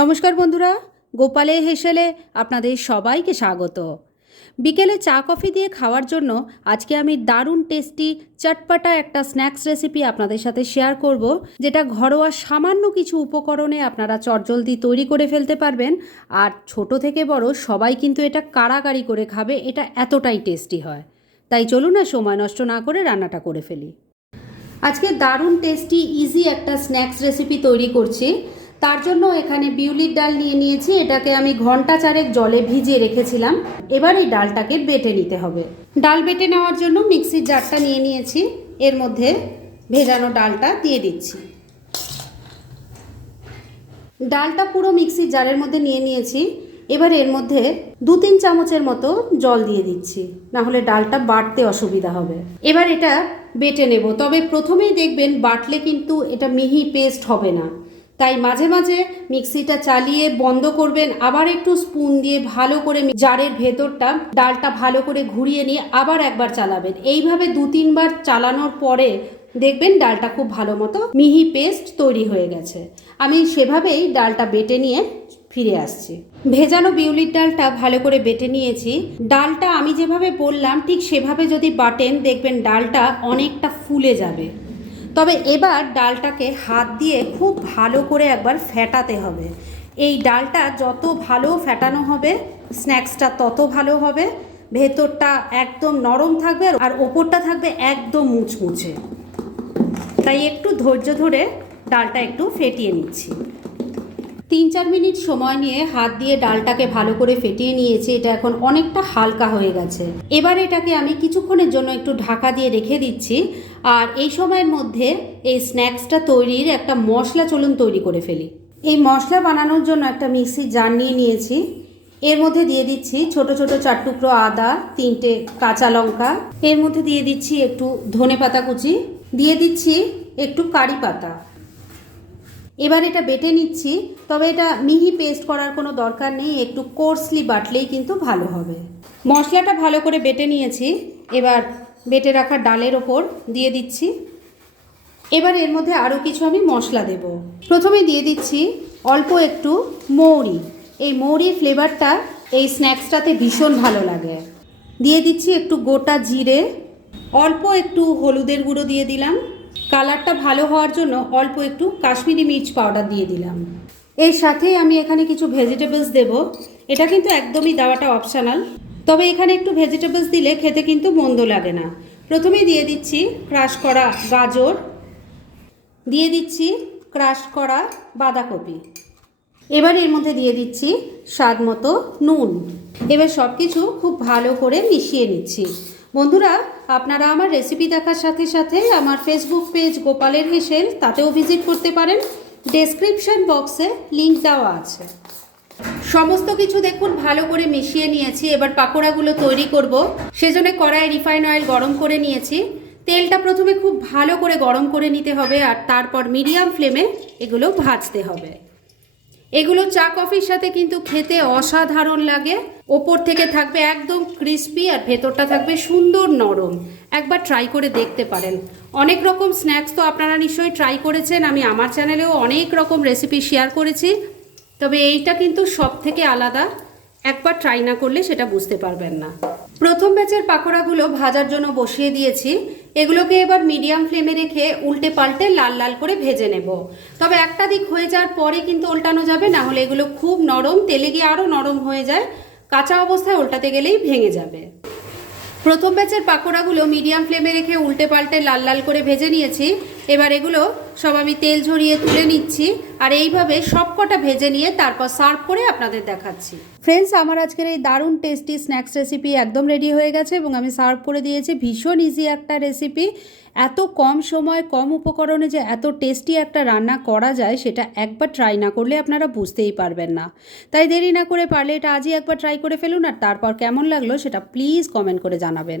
নমস্কার বন্ধুরা, গোপালে হেসেলে আপনাদের সবাইকে স্বাগত। বিকেলে চা কফি দিয়ে খাওয়ার জন্য আজকে আমি দারুণ টেস্টি চটপাটা একটা স্ন্যাক্স রেসিপি আপনাদের সাথে শেয়ার করব, যেটা ঘরোয়া সামান্য কিছু উপকরণে আপনারা চটজলদি তৈরি করে ফেলতে পারবেন, আর ছোট থেকে বড় সবাই কিন্তু এটা কাড়াকাড়ি করে খাবে, এটা এতটাই টেস্টি হয়। তাই চলুন না সময় নষ্ট না করে রান্নাটা করে ফেলি। আজকে দারুণ টেস্টি, ইজি একটা স্ন্যাক্স রেসিপি তৈরি করছি। তার জন্য এখানে বিউলির ডাল নিয়ে নিয়েছি। এটাকে আমি ঘণ্টা চারেক জলে ভিজিয়ে রেখেছিলাম। এবার এই ডালটাকে বেটে নিতে হবে। ডাল বেটে নেওয়ার জন্য মিক্সির জারটা নিয়ে নিয়েছি। এর মধ্যে ভেজানো ডালটা দিয়ে দিচ্ছি। ডালটা পুরো মিক্সির জারের মধ্যে নিয়ে নিয়েছি। এবার এর মধ্যে দু তিন চামচের মতো জল দিয়ে দিচ্ছি। না হলে ডালটা বাটতে অসুবিধা হবে। এবার এটা বেটে নেব। তবে প্রথমেই দেখবেন বাটলে কিন্তু এটা মিহি পেস্ট হবে না। তাই মাঝে মাঝে মিক্সিটা চালিয়ে বন্ধ করবেন। আবার একটু স্পুন দিয়ে ভালো করে জারের ভেতরটা, ডালটা ভালো করে ঘুরিয়ে নিয়ে আবার একবার চালাবেন। এইভাবে দু তিনবার চালানোর পরে দেখবেন ডালটা খুব ভালো মতো মিহি পেস্ট তৈরি হয়ে গেছে। আমি সেভাবেই ডালটা বেটে নিয়ে ফিরে আসছি। ভেজানো বিউলির ডালটা ভালো করে বেটে নিয়েছি। ডালটা আমি যেভাবে বললাম, ঠিক সেভাবে যদি বাটেন দেখবেন ডালটা অনেকটা ফুলে যাবে। তবে এবার ডালটাকে হাত দিয়ে খুব ভালো করে একবার ফেটাতে হবে। এই ডালটা যত ভালো ফেটানো হবে, স্ন্যাক্সটা তত ভালো হবে। ভেতরটা একদম নরম থাকবে আর ওপরটা থাকবে একদম মুচমুচে। তাই একটু ধৈর্য ধরে ডালটা একটু ফেটিয়ে নিচ্ছি। তিন চার মিনিট সময় নিয়ে হাত দিয়ে ডালটাকে ভালো করে ফেটিয়ে নিয়েছি, এটা এখন অনেকটা হালকা হয়ে গেছে। এবার এটাকে আমি কিছুক্ষণের জন্য একটু ঢাকা দিয়ে রেখে দিচ্ছি, আর এই সময়ের মধ্যে এই স্ন্যাক্সটা তৈরির একটা মশলা চলুন তৈরি করে ফেলি। এই মশলা বানানোর জন্য একটা মিক্সি জার নিয়ে নিয়েছি। এর মধ্যে দিয়ে দিচ্ছি ছোট ছোট চার টুকরো আদা, তিনটে কাঁচা লঙ্কা, এর মধ্যে দিয়ে দিচ্ছি একটু ধনে পাতা কুচি, দিয়ে দিচ্ছি একটু কারি পাতা। এবার এটা বেটে নিচ্ছি, তবে এটা মিহি পেস্ট করার কোনো দরকার নেই, একটু কোর্সলি বাটলেই কিন্তু ভালো হবে। মশলাটা ভালো করে বেটে নিয়েছি, এবার বেটে রাখা ডালের ওপর দিয়ে দিচ্ছি। এবার এর মধ্যে আরও কিছু আমি মশলা দেব। প্রথমে দিয়ে দিচ্ছি অল্প একটু মৌরি। এই মৌরির ফ্লেভারটা এই স্ন্যাক্সটাতে ভীষণ ভালো লাগে। দিয়ে দিচ্ছি একটু গোটা জিরে, অল্প একটু হলুদের গুঁড়ো দিয়ে দিলাম। কালারটা ভালো হওয়ার জন্য অল্প একটু কাশ্মীরি মির্চ পাউডার দিয়ে দিলাম। এর সাথে আমি এখানে কিছু ভেজিটেবলস দেব। এটা কিন্তু একদমই দেওয়াটা অপশনাল তবে এখানে একটু ভেজিটেবলস দিলে খেতে কিন্তু মন্দ লাগে না। প্রথমেই দিয়ে দিচ্ছি ক্রাশ করা গাজর। দিয়ে দিচ্ছি ক্রাশ করা বাঁধাকপি। এবার এর মধ্যে দিয়ে দিচ্ছি স্বাদ মতো নুন। এবার সব কিছু খুব ভালো করে মিশিয়ে নিচ্ছি। বন্ধুরা আপনারা আমার রেসিপি দেখার সাথে সাথে আমার ফেসবুক পেজ গোপালের হেসেল, তাতেও ভিজিট করতে পারেন। ডেসক্রিপশন বক্সে লিঙ্ক দেওয়া আছে। সমস্ত কিছু দেখুন, ভালো করে মিশিয়ে নিয়েছি। এবার পাকোড়াগুলো তৈরি করব। সেজন্য কড়াই রিফাইন অয়েল গরম করে নিয়েছি। তেলটা প্রথমে খুব ভালো করে গরম করে নিতে হবে আর তারপর মিডিয়াম ফ্লেমে এগুলো ভাজতে হবে। এগুলো চা কফির সাথে কিন্তু খেতে অসাধারণ লাগে। ওপর থেকে থাকবে একদম ক্রিস্পি আর ভেতরটা থাকবে সুন্দর নরম। একবার ট্রাই করে দেখতে পারেন। অনেক রকম স্ন্যাক্স তো আপনারা নিশ্চয়ই ট্রাই করেছেন। আমি আমার চ্যানেলেও অনেক রকম রেসিপি শেয়ার করেছি। তবে এইটা কিন্তু সব থেকে আলাদা। একবার ট্রাই না করলে সেটা বুঝতে পারবেন না। প্রথম ব্যাচের পাকোড়াগুলো ভাজার জন্য বসিয়ে দিয়েছি। এগুলোকে এবার মিডিয়াম ফ্লেমে রেখে উল্টে পাল্টে লাল লাল করে ভেজে নেব। তবে একটা দিক হয়ে যাওয়ার পরে কিন্তু উল্টানো যাবে, না হলে এগুলো খুব নরম, তেলে গিয়ে আরও নরম হয়ে যায়। কাঁচা অবস্থায় উল্টাতে গেলেই ভেঙে যাবে। প্রথম ব্যাচের পাকোড়াগুলো মিডিয়াম ফ্লেমে রেখে উল্টে পাল্টে লাল লাল করে ভেজে নিয়েছি। এবার এগুলো সব আমি তেল ঝরিয়ে তুলে নিচ্ছি আর এইভাবে সব কটা ভেজে নিয়ে তারপর সার্ভ করে আপনাদের দেখাচ্ছি। ফ্রেন্ডস আমার আজকের এই দারুণ টেস্টি স্ন্যাক্স রেসিপি একদম রেডি হয়ে গেছে এবং আমি সার্ভ করে দিয়েছি। ভীষণ ইজি একটা রেসিপি এত কম সময়, কম উপকরণে যে এত টেস্টি একটা রান্না করা যায়, সেটা একবার ট্রাই না করলে আপনারা বুঝতেই পারবেন না। তাই দেরি না করে পারলে এটা আজই একবার ট্রাই করে ফেলুন আর তারপর কেমন লাগল সেটা প্লিজ কমেন্ট করে জানাবেন।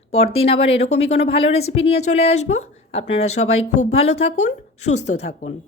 পরদিন আবার এরকমই কোনো ভালো রেসিপি নিয়ে চলে আসব। আপনারা সবাই খুব ভালো থাকুন, সুস্থ থাকুন।